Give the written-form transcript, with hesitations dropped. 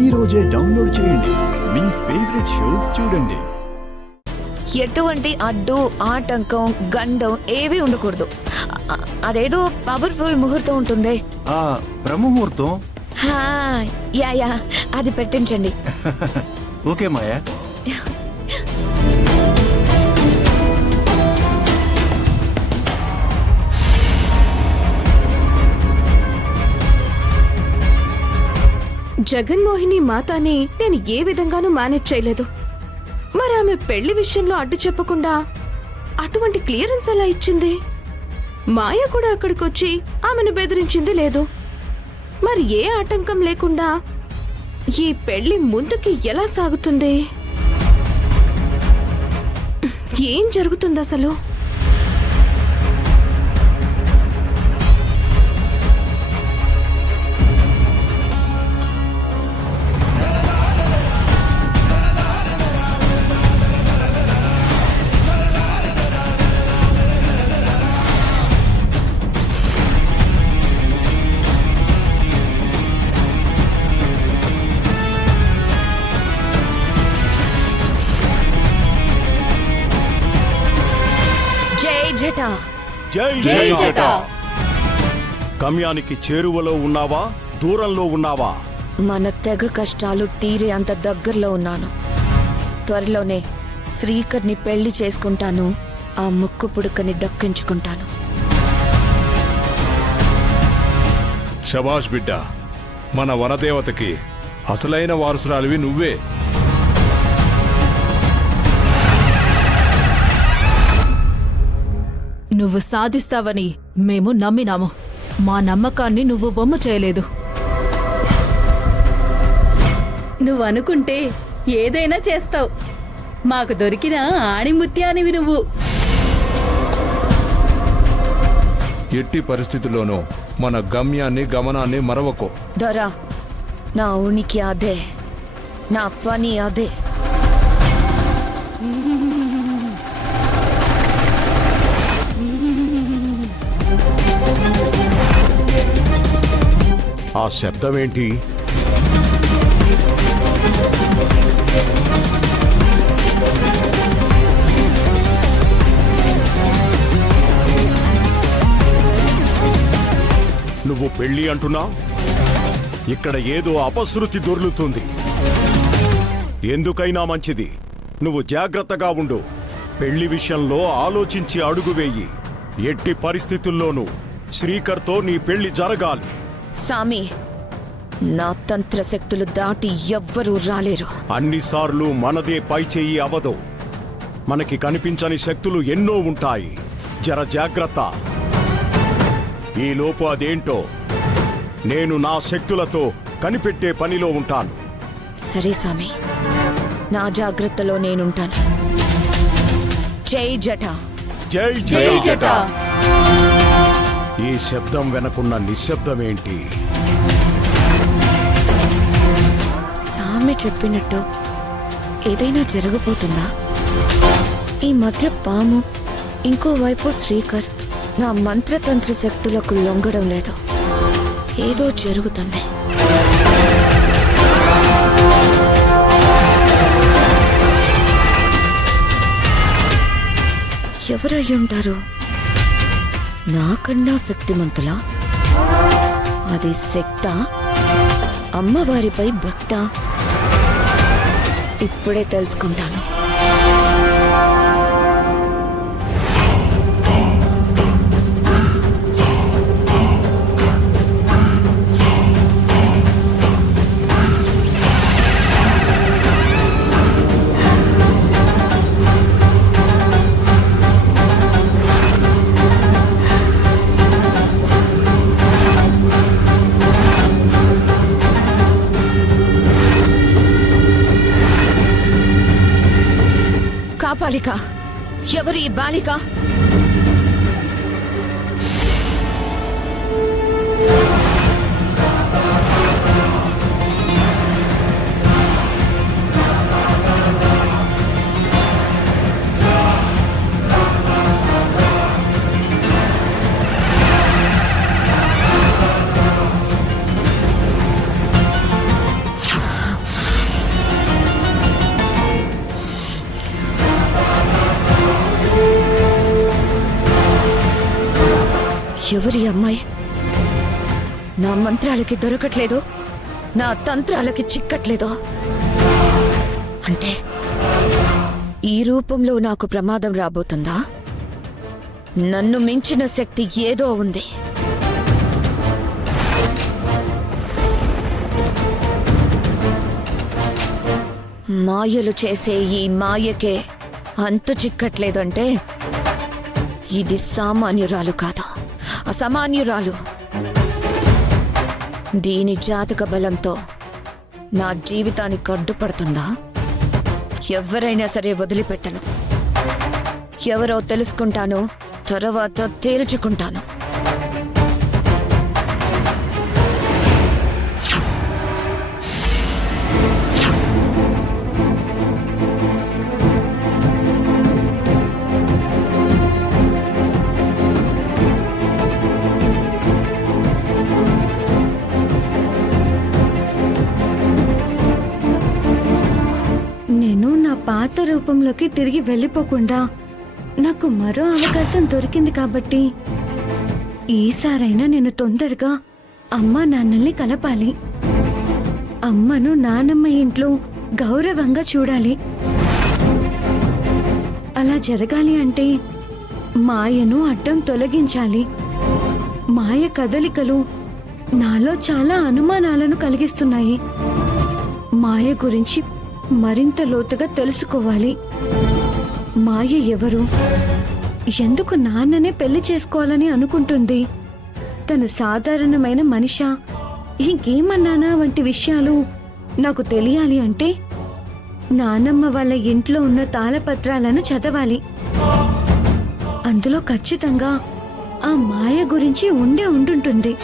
ఈ రోజే డౌన్లోడ్ చేయండి. మీ ఫేవరెట్ షోస్ చూడండి. ఎటువంటి అడ్డు ఆటంకం గండం ఏవి ఉండకూడదు. అదేదో పవర్ఫుల్ ముహూర్తం ఉంటుంది. బ్రహ్మముహూర్తం. యా అది పెట్టించండి. ఓకే మాయా. జగన్మోహిని మాతాని నేను ఏ విధంగానూ మేనేజ్ చేయలేదు. మరి ఆమె పెళ్లి విషయంలో అడ్డు చెప్పకుండా అటువంటి క్లియరెన్స్ ఎలా ఇచ్చింది? మాయ కూడా అక్కడికొచ్చి ఆమెను బెదిరించింది లేదు. మరి ఏ ఆటంకం లేకుండా ఈ పెళ్లి ముందుకి ఎలా సాగుతుంది? ఏం జరుగుతుంది అసలు? జై జట. గమ్యానికి చేరువలో ఉన్నావా, దూరంలో ఉన్నావా? మన తెగ కష్టాలు తీరే అంత దగ్గరలో ఉన్నాను. త్వరలోనే శ్రీకర్ని పెళ్లి చేసుకుంటాను. ఆ ముక్కు పుడకని దక్కించుకుంటాను. శభాష్ బిడ్డ, మన వనదేవతకి అసలైన వారసురాలివి నువ్వే. నువ్వు సాధిస్తావని మేము నమ్మినాము. మా నమ్మకాన్ని నువ్వు వమ్ము చేయలేదు. నువ్వు అనుకుంటే ఏదైనా చేస్తావు. మాకు దొరికిన ఆణిముత్యానివి నువ్వు. ఎట్టి పరిస్థితుల్లోనూ మన గమ్యాన్ని గమనాన్ని మరవకో. దొరా, నా ఉనికి అదే, నా పని అదే. ఆ శబ్దమేంటి? నువ్వు పెళ్లి అంటున్నా? ఇక్కడ ఏదో అపశృతి దొర్లుతుంది. ఎందుకైనా మంచిది నువ్వు జాగ్రత్తగా ఉండు. పెళ్లి విషయంలో ఆలోచించి అడుగు వేయి. ఎట్టి పరిస్థితుల్లోనూ శ్రీకర్తో నీ పెళ్లి జరగాలి. సామి, నా తంత్రశక్తులు దాటి ఎవ్వరూ రాలేరు. అన్నిసార్లు మనదే పై చెయ్యి అవదు. మనకి కనిపించని శక్తులు ఎన్నో ఉంటాయి. జర జాగ్రత్త. ఈలోపు అదేంటో నేను నా శక్తులతో కనిపెట్టే పనిలో ఉంటాను. సరే సామి, నా జాగ్రత్తలో నేనుంటాను. జై జట. జై జై జట. ఈ శబ్దం వెనకున్న నిశ్శబ్దమేంటి? సామి చెప్పినట్టు ఏదైనా జరగబోతుందా? ఈ మధ్య పాము, ఇంకోవైపు శ్రీకర్ నా మంత్రతంత్ర శక్తులకు లొంగడం లేదు. ఏదో జరుగుతుంది. ఎవరయ్యుంటారు? నాకన్నా శక్తిమంతులా? అది శక్తా, అమ్మవారిపై భక్త? ఇప్పుడే తెలుసుకుంటాను. బాలిక, ఎవరు ఈ బాలిక? ఎవరి అమ్మాయి? నా మంత్రాలకి దొరకట్లేదు, నా తంత్రాలకి చిక్కట్లేదు. అంటే ఈ రూపంలో నాకు ప్రమాదం రాబోతుందా? నన్ను మించిన శక్తి ఏదో ఉంది. మాయలు చేసే ఈ మాయకే అంతు చిక్కట్లేదంటే ఇది సామాన్యురాలు కాదు, అసామాన్యురాలు. దీని జాతక బలంతో నా జీవితానికి అడ్డుపడుతుందా? ఎవరైనా సరే వదిలిపెట్టను. ఎవరో తెలుసుకుంటాను, తర్వాత తేల్చుకుంటాను. నేను నా పాత రూపంలోకి తిరిగి వెళ్ళిపోకుండా నాకు మరో అవకాశం దొరికింది కాబట్టి ఈసారైనా నేను తొందరగా అమ్మా నాన్నల్ని కలపాలి. అమ్మను నానమ్మ ఇంట్లో గౌరవంగా చూడాలి. అలా జరగాలి అంటే మాయను అడ్డం తొలగించాలి. మాయ కదలికలు నాలో చాలా అనుమానాలను కలిగిస్తున్నాయి. మాయ గురించి మరింత లోతుగా తెలుసుకోవాలి. మాయ ఎవరు? ఎందుకు నాన్ననే పెళ్లి చేసుకోవాలని అనుకుంటుంది? తను సాధారణమైన మనిషా, ఇంకేమన్నానా వంటి విషయాలు నాకు తెలియాలి అంటే నానమ్మ వాళ్ళ ఇంట్లో ఉన్న తాళపత్రాలను చదవాలి. అందులో ఖచ్చితంగా ఆ మాయ గురించి ఉండే ఉండుంటుంది.